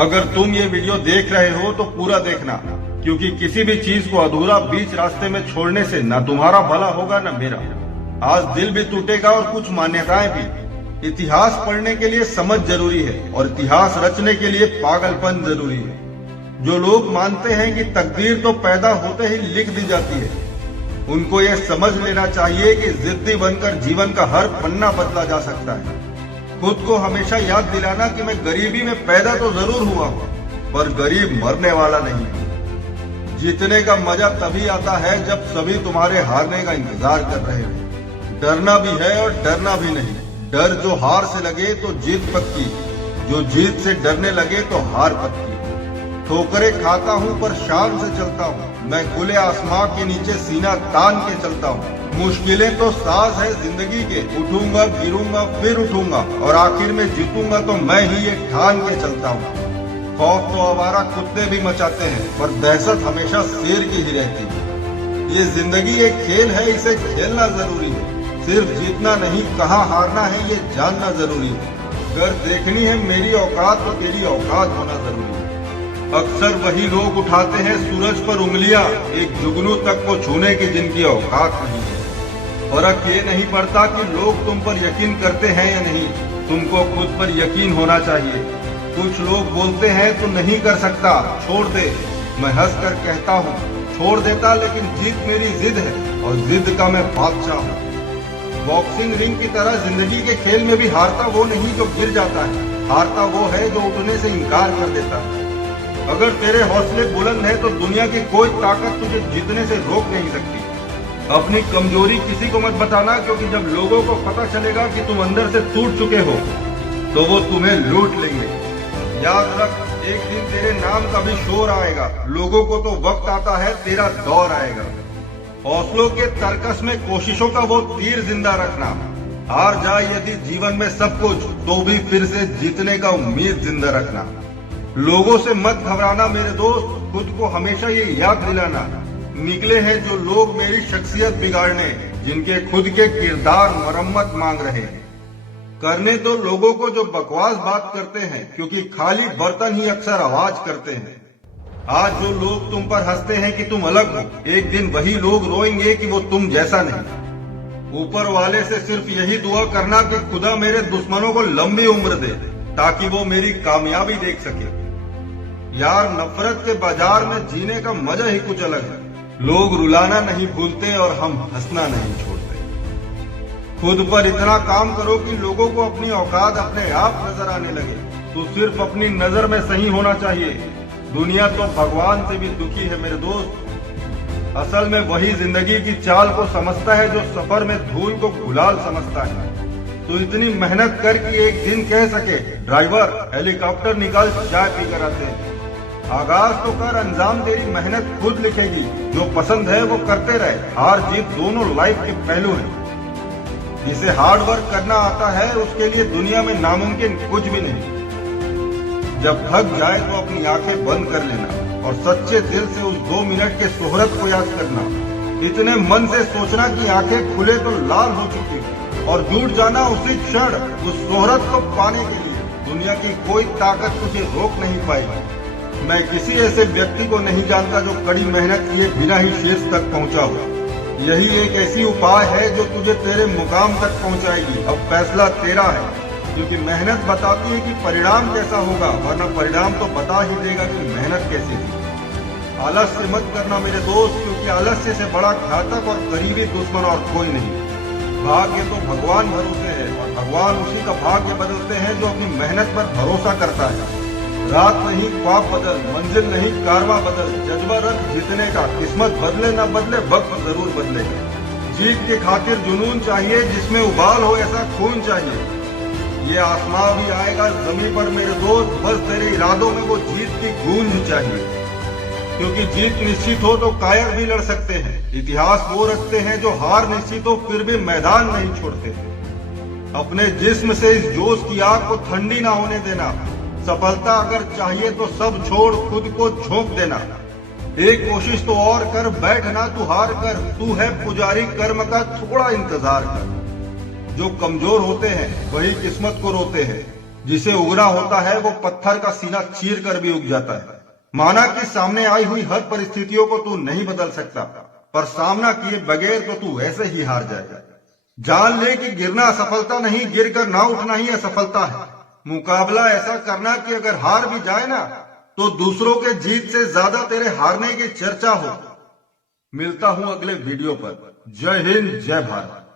अगर तुम ये वीडियो देख रहे हो तो पूरा देखना, क्योंकि किसी भी चीज को अधूरा बीच रास्ते में छोड़ने से ना तुम्हारा भला होगा ना मेरा। आज दिल भी टूटेगा और कुछ मान्यताएं भी। इतिहास पढ़ने के लिए समझ जरूरी है और इतिहास रचने के लिए पागलपन जरूरी है। जो लोग मानते हैं कि तकदीर तो पैदा होते ही लिख दी जाती है, उनको ये समझ लेना चाहिए कि जिद्दी बनकर जीवन का हर पन्ना बदला जा सकता है। खुद को हमेशा याद दिलाना कि मैं गरीबी में पैदा तो जरूर हुआ हूँ, पर गरीब मरने वाला नहीं हूँ। जीतने का मजा तभी आता है जब सभी तुम्हारे हारने का इंतजार कर रहे हो। डरना भी है और डरना भी नहीं। डर जो हार से लगे तो जीत पक्की, जो जीत से डरने लगे तो हार पक्की। ठोकरें खाता हूँ पर शान से चलता हूँ, मैं खुले आसमां के नीचे सीना तान के चलता हूँ। मुश्किलें तो साज है जिंदगी के, उठूंगा गिरूंगा फिर उठूंगा और आखिर में जीतूंगा तो मैं ही ये ठान के चलता हूँ। खौफ तो आवारा कुत्ते भी मचाते हैं, पर दहशत हमेशा शेर की ही रहती है। ये जिंदगी एक खेल है, इसे खेलना जरूरी है। सिर्फ जीतना नहीं, कहाँ हारना है ये जानना जरूरी है। अगर देखनी है मेरी औकात तो तेरी औकात होना जरूरी है। अक्सर वही लोग उठाते हैं सूरज पर उंगलियां, एक जुगनू तक को छूने की जिनकी औकात नहीं है। फर्क ये नहीं पड़ता कि लोग तुम पर यकीन करते हैं या नहीं, तुमको खुद पर यकीन होना चाहिए। कुछ लोग बोलते हैं तू नहीं कर सकता, छोड़ दे। मैं हंस कर कहता हूँ छोड़ देता, लेकिन जीत मेरी जिद है और जिद का मैं बादशाह हूँ। बॉक्सिंग रिंग की तरह जिंदगी के खेल में भी हारता वो नहीं जो गिर जाता है, हारता वो है जो उठने से इनकार कर देता है। अगर तेरे हौसले बुलंद है तो दुनिया की कोई ताकत तुझे जीतने से रोक नहीं सकती। अपनी कमजोरी किसी को मत बताना, क्योंकि जब लोगों को पता चलेगा कि तुम अंदर से टूट चुके हो तो वो तुम्हें लूट लेंगे। याद रख, एक दिन तेरे नाम का भी शोर आएगा। लोगों को तो वक्त आता है, तेरा दौर आएगा। हौसलों के तरकस में कोशिशों का वो तीर जिंदा रखना। हार जाए यदि जीवन में सब कुछ, तो भी फिर से जीतने का उम्मीद जिंदा रखना। लोगों से मत घबराना मेरे दोस्त, खुद को हमेशा ये याद दिलाना, निकले हैं जो लोग मेरी शख्सियत बिगाड़ने, जिनके खुद के किरदार मरम्मत मांग रहे हैं। करने तो लोगों को जो बकवास बात करते हैं, क्योंकि खाली बर्तन ही अक्सर आवाज करते हैं। आज जो लोग तुम पर हंसते हैं कि तुम अलग हो, एक दिन वही लोग रोएंगे कि वो तुम जैसा नहीं। ऊपर वाले से सिर्फ यही दुआ करना कि खुदा मेरे दुश्मनों को लंबी उम्र दे, ताकि वो मेरी कामयाबी देख सके। यार, नफरत के बाजार में जीने का मजा ही कुछ अलग है। लोग रुलाना नहीं भूलते और हम हंसना नहीं छोड़ते। खुद पर इतना काम करो कि लोगों को अपनी औकात अपने आप नजर आने लगे। तो सिर्फ अपनी नजर में सही होना चाहिए। दुनिया तो भगवान से भी दुखी है मेरे दोस्त। असल में वही जिंदगी की चाल को समझता है जो सफर में धूल को गुलाल समझता है। तो इतनी मेहनत कर कि एक दिन कह सके, ड्राइवर हेलीकॉप्टर निकाल, चाय पीकर आते हैं। आगाज तो कर, अंजाम तेरी मेहनत खुद लिखेगी। जो पसंद है वो करते रहे। हार जीत दोनों लाइफ के पहलू हैं। जिसे हार्ड वर्क करना आता है उसके लिए दुनिया में नामुमकिन कुछ भी नहीं। जब थक जाए तो अपनी आंखें बंद कर लेना और सच्चे दिल से उस 2 मिनट के शोहरत को याद करना। इतने मन से सोचना कि आंखें खुले तो लाल हो चुकी और जुट जाना उसी क्षण उस शोहरत को पाने के लिए। दुनिया की कोई ताकत तुझे रोक नहीं पाएगी। मैं किसी ऐसे व्यक्ति को नहीं जानता जो कड़ी मेहनत किए बिना ही शीर्ष तक पहुंचा हो। यही एक ऐसी उपाय है जो तुझे तेरे मुकाम तक पहुंचाएगी। अब फैसला तेरा है, क्योंकि मेहनत बताती है कि परिणाम कैसा होगा, वरना परिणाम तो बता ही देगा कि मेहनत कैसी थी। आलस्य मत करना मेरे दोस्त, क्योंकि आलस्य से बड़ा घातक और करीबी दुश्मन और कोई नहीं। भाग्य तो भगवान भरोसे है और भगवान उसी का भाग्य बदलते हैं जो अपनी मेहनत पर भरोसा करता है। रात नहीं ख्वाब बदल, मंजिल नहीं कारवां बदल, जज्बा रख जीतने का। किस्मत बदले ना बदले, वक्त जरूर बदलेगा। जीत के खातिर जुनून चाहिए, जिसमें उबाल हो ऐसा खून चाहिए। ये आसमां भी आएगा जमीन पर मेरे दोस्त, बस तेरे इरादों में वो जीत की गूंज चाहिए। क्योंकि जीत निश्चित हो तो कायर भी लड़ सकते हैं। इतिहास वो रखते हैं जो हार निश्चित हो फिर भी मैदान नहीं छोड़ते। अपने जिस्म से इस जोश की आग को ठंडी ना होने देना। सफलता अगर चाहिए तो सब छोड़ खुद को झोंक देना। एक कोशिश तो और कर, बैठना तू हार कर। तू है पुजारी कर्म का, थोड़ा इंतजार कर। जो कमजोर होते हैं वही किस्मत को रोते हैं। जिसे उगना होता है वो पत्थर का सीना चीर कर भी उग जाता है। माना कि सामने आई हुई हर परिस्थितियों को तू नहीं बदल सकता, पर सामना किए बगैर तो तू ऐसे ही हार जाएगा। जान ले कि गिरना असफलता नहीं, गिर कर ना उठना ही असफलता है। मुकाबला ऐसा करना कि अगर हार भी जाए ना तो दूसरों के जीत से ज्यादा तेरे हारने की चर्चा हो। मिलता हूं अगले वीडियो पर। जय हिंद, जय भारत।